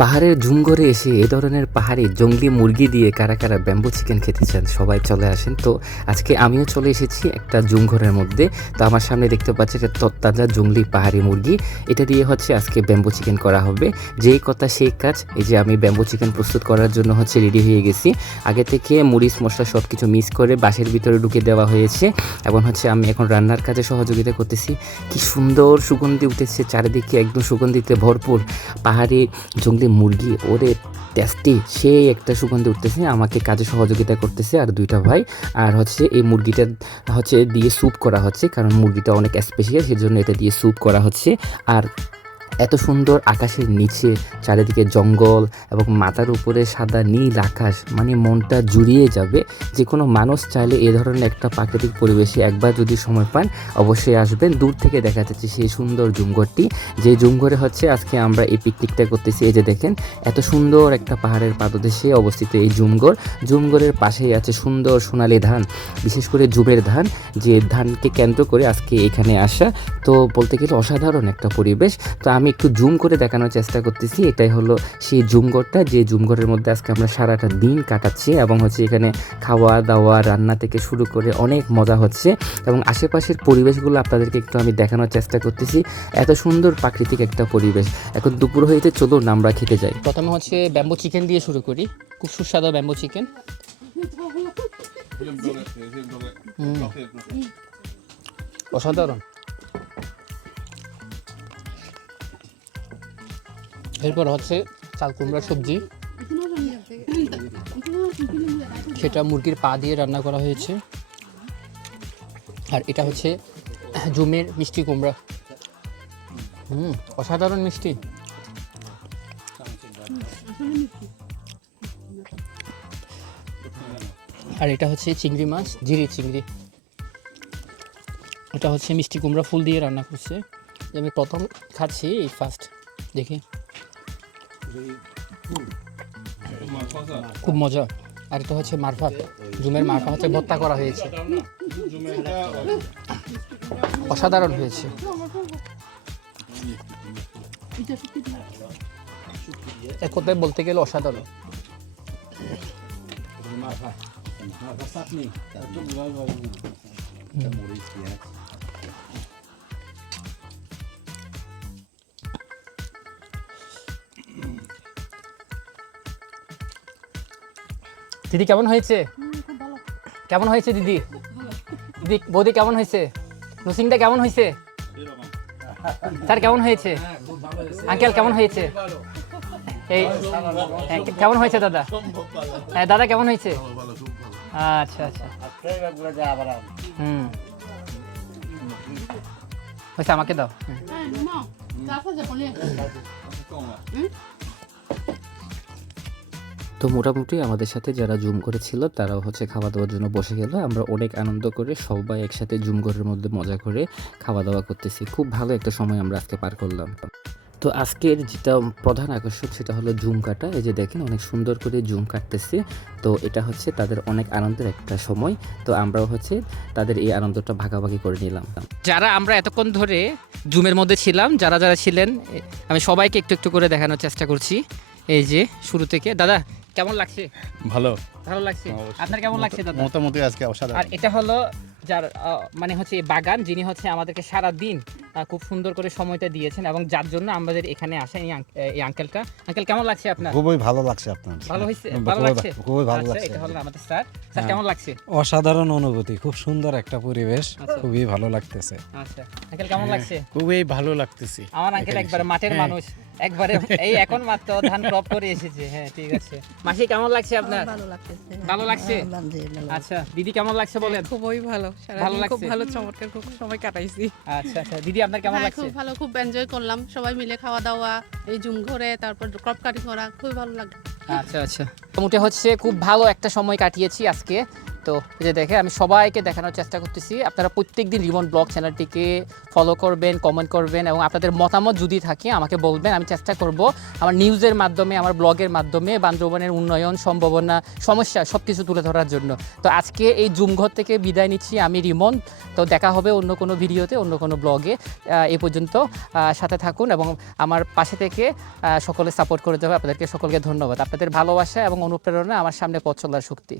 পাহাড়ের জুমঘরে এসে এ ধরনের পাহাড়ি জংলি মুরগি দিয়ে কারা কারা ব্যাম্বু চিকেন খেতে চান সবাই চলে আসেন। তো আজকে আমিও চলে এসেছি একটা জুমঘরের মধ্যে। তো আমার সামনে দেখতে পাচ্ছি এটা তত্তাজা জংলি পাহাড়ি মুরগি, এটা দিয়ে হচ্ছে আজকে ব্যাম্বু চিকেন করা হবে। যেই কথা সেই কাজ, এই যে আমি ব্যাম্বু চিকেন প্রস্তুত করার জন্য হচ্ছে রেডি হয়ে গেছি। আগে থেকে মরিচ মশলা সব কিছু মিক্স করে বাঁশের ভিতরে ঢুকে দেওয়া হয়েছে এবং হচ্ছে আমি এখন রান্নার কাজে সহযোগিতা করতেছি। কি সুন্দর সুগন্ধি উঠেছে, চারিদিকে একদম সুগন্ধিতে ভরপুর। পাহাড়ি জংলি মুরগি ওরে টেস্টি, সেই একটা সুগন্ধি উঠতেছে। আমাকে কাজে সহযোগিতা করতেছে আর দুইটা ভাই। আর হচ্ছে এই মুরগিটা হচ্ছে দিয়ে স্যুপ করা হচ্ছে, কারণ মুরগিটা অনেক স্পেশাল, সেজন্য এটা দিয়ে স্যুপ করা হচ্ছে। আর এত সুন্দর আকাশের নিচে চারিদিকে জঙ্গল এবং মাথার উপরে সাদা নীল আকাশ, মানে মনটা জুড়িয়ে যাবে। যে কোনো মানুষ চাইলে এ ধরনের একটা প্রাকৃতিক পরিবেশে একবার যদি সময় পান অবশ্যই আসবেন। দূর থেকে দেখা যাচ্ছে সেই সুন্দর জুমঘরটি, যে জুমঘরে হচ্ছে আজকে আমরা এই পিকনিকটা করতেছি। এই যে দেখেন, এত সুন্দর একটা পাহাড়ের পাদদেশে অবস্থিত এই জুমঘর। জুমঘরের পাশেই আছে সুন্দর সোনালি ধান, বিশেষ করে জুমের ধান, যে ধানকে কেন্দ্র করে আজকে এখানে আসা। তো বলতে গেলে অসাধারণ একটা পরিবেশ। তো আমি একটু জুম করে দেখানোর চেষ্টা করতেছি। এটাই হলো সেই জুমঘরটা, যে জুমঘরের মধ্যে আজকে আমরা সারাটা দিন কাটাচ্ছি এবং হচ্ছে এখানে খাওয়া দাওয়া রান্না থেকে শুরু করে অনেক মজা হচ্ছে। এবং আশেপাশের পরিবেশগুলো আপনাদেরকে একটু আমি দেখানোর চেষ্টা করতেছি। এত সুন্দর প্রাকৃতিক একটা পরিবেশ। এখন দুপুর হইতে চলুন আমরা খেতে যাই। প্রথমে হচ্ছে ব্যাম্বু চিকেন দিয়ে শুরু করি। খুব সুস্বাদু ব্যাম্বু চিকেন। অসাধারণ। এরপর হচ্ছে চাল কুমড়ার সবজি, সেটা মুরগির পা দিয়ে রান্না করা হয়েছে। আর এটা হচ্ছে জুমের মিষ্টি কুমড়া। অসাধারণ মিষ্টি। আর এটা হচ্ছে চিংড়ি মাছ, জিরি চিংড়ি। এটা হচ্ছে মিষ্টি কুমড়া ফুল দিয়ে রান্না করছে। আমি প্রথম খাচ্ছি, এই ফার্স্ট দেখি, খুব মজা। আর এটা হচ্ছে মারফা, জুমের মারফা হচ্ছে ভর্তা করা হয়েছে, অসাধারণ হয়েছে। এক কথায় বলতে গেলে অসাধারণ। দিদি কেমন হয়েছে? কেমন হয়েছে দিদি? দিদি বৌদি কেমন হয়েছে? নসিংটা কেমন হয়েছে? স্যার কেমন হয়েছে? আঙ্কেল কেমন হয়েছে? এই কেমন হয়েছে দাদা? হ্যাঁ দাদা কেমন হয়েছে? আচ্ছা আচ্ছা, হয়েছে, আমাকে দাও। তো মোটামুটি আমাদের সাথে যারা জুম করেছিল তারাও হচ্ছে খাওয়া দাওয়ার জন্য বসে গেল। আমরা অনেক আনন্দ করে সবাই একসাথে জুম ঘরের মধ্যে মজা করে খাওয়া দাওয়া করতেছি। খুব ভালো একটা সময় আমরা আজকে পার করলাম। তো আজকের যেটা প্রধান আকর্ষণ সেটা হলো জুম কাটা। এই যে দেখেন অনেক সুন্দর করে জুম কাটতেছে। তো এটা হচ্ছে তাদের অনেক আনন্দের একটা সময়। তো আমরাও হচ্ছে তাদের এই আনন্দটা ভাগাভাগি করে নিলাম। যারা আমরা এতক্ষণ ধরে জুমের মধ্যে ছিলাম, যারা যারা ছিলেন, আমি সবাইকে একটু একটু করে দেখানোর চেষ্টা করছি। এই যে শুরু থেকে, দাদা কেমন লাগছে? ভালো ভালো লাগছে। আপনার কেমন লাগছে দাদা? মোটামুটি আজকে অসাধারণ। আর এটা হলো যার মানে হচ্ছে এই বাগান, যিনি হচ্ছে আমাদেরকে সারা দিন খুব সুন্দর করে সময়টা দিয়েছেন এবং যার জন্য আমাদের এখানে আসেন এই আঙ্কেলটা। আঙ্কেল কেমন লাগছে আপনার? খুবই ভালো লাগছে আপনার। ভালো হয়েছে? ভালো লাগছে, খুবই ভালো আচ্ছা, লাগছে। এটা হলো আমাদের স্যার। স্যার কেমন লাগছে? অসাধারণ অনুভূতি, খুব সুন্দর একটা পরিবেশ, আচ্ছা। খুবই ভালো লাগতেছে। আচ্ছা আঙ্কেল কেমন লাগছে? খুবই ভালো লাগতেছে। আমার আঙ্কেল একবারে মাঠের মানুষ, একবারে এই এখন মাত্র ধান ক্রপ করে এসেছে। হ্যাঁ ঠিক আছে। মাসি কেমন লাগছে আপনার? ভালো লাগতেছে। ভালো লাগছে? আচ্ছা দিদি কেমন লাগছে বলেন? খুবই ভালো, ভালো সারাদিন খুব লাগছে? ভালো চমৎকার খুব সময় কাটাইছি। আচ্ছা আচ্ছা, দিদি আপনার কেমন হ্যাঁ, লাগছে? খুব ভালো, খুব এনজয় করলাম সবাই মিলে, খাওয়া দাওয়া, এই জুম ঘরে, তারপর ক্রপ কাটিং করা, খুবই ভালো লাগে। আচ্ছা আচ্ছা, মোটামুটি হচ্ছে খুব ভালো একটা সময় কাটিয়েছি আজকে। তো এই যে দেখে আমি সবাইকে দেখানোর চেষ্টা করতেছি, আপনারা প্রত্যেকদিন রিমন ব্লগ চ্যানেলটিকে ফলো করবেন, কমেন্ট করবেন এবং আপনাদের মতামত যদি থাকে আমাকে বলবেন। আমি চেষ্টা করব আমার নিউজের মাধ্যমে, আমার ব্লগের মাধ্যমে বান্দরবনের উন্নয়ন, সম্ভাবনা, সমস্যা সব কিছু তুলে ধরার জন্য। তো আজকে এই জুমঘর থেকে বিদায় নিচ্ছি আমি রিমন। তো দেখা হবে অন্য কোনো ভিডিওতে, অন্য কোনো ব্লগে। এই পর্যন্ত সাথে থাকুন এবং আমার পাশে থেকে সকলে সাপোর্ট করে যাবে। আপনাদেরকে সকলকে ধন্যবাদ। আপনাদের ভালোবাসা এবং অনুপ্রেরণা আমার সামনে পথ চলার শক্তি।